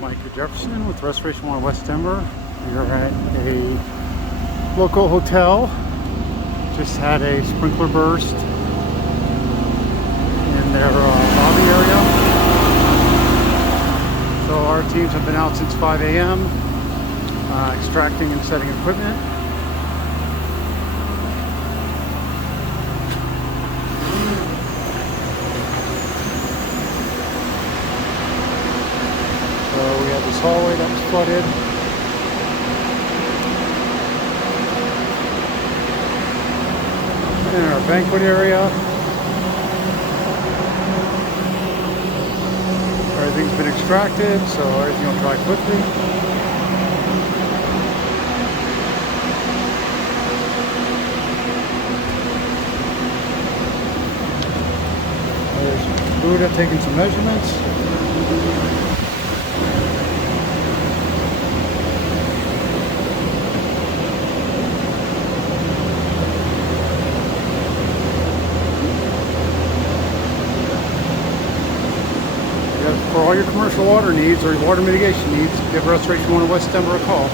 Mike Jefferson with Restoration 1 West Denver. We are at a local hotel. Just had a sprinkler burst in their lobby area. So our teams have been out since 5 a.m. Extracting and setting equipment. So we have this hallway that was flooded. And our banquet area. Everything's been extracted, so everything will dry quickly. There's Buddha taking some measurements. For all your commercial water needs or your water mitigation needs, give Restoration 1 West Denver a call.